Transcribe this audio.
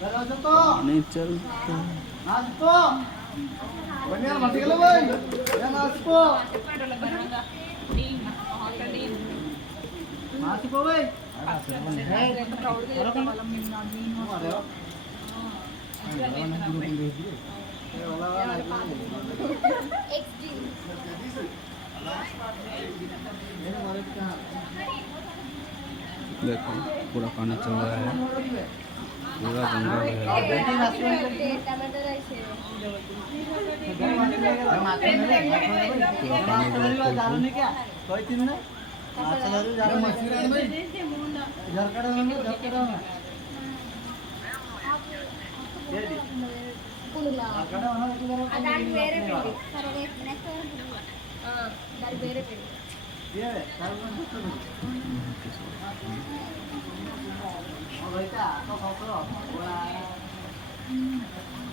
पानी चलता देखो पूरा पानी चल रहा है, पूरा जंगल है। पूरा पानी